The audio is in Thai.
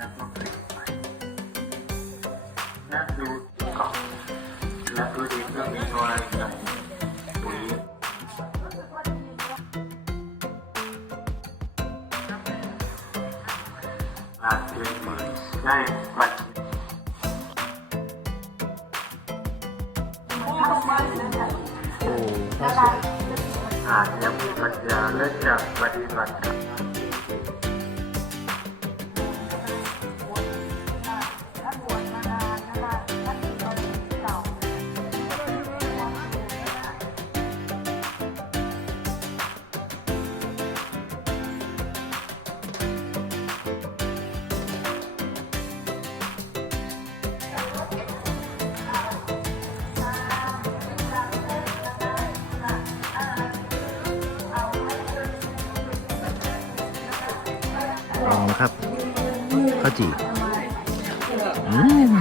และก็เปลี่ยนไปและดูก่อนและดูดีก็มีตัวอะไรกันปุ๋ยอาจเป็นเหมือนได้ปัดโอ้น่าสนอาจยังมีปัญญาและจะปฏิบัติ ลองนะครับข้าวจี่อืม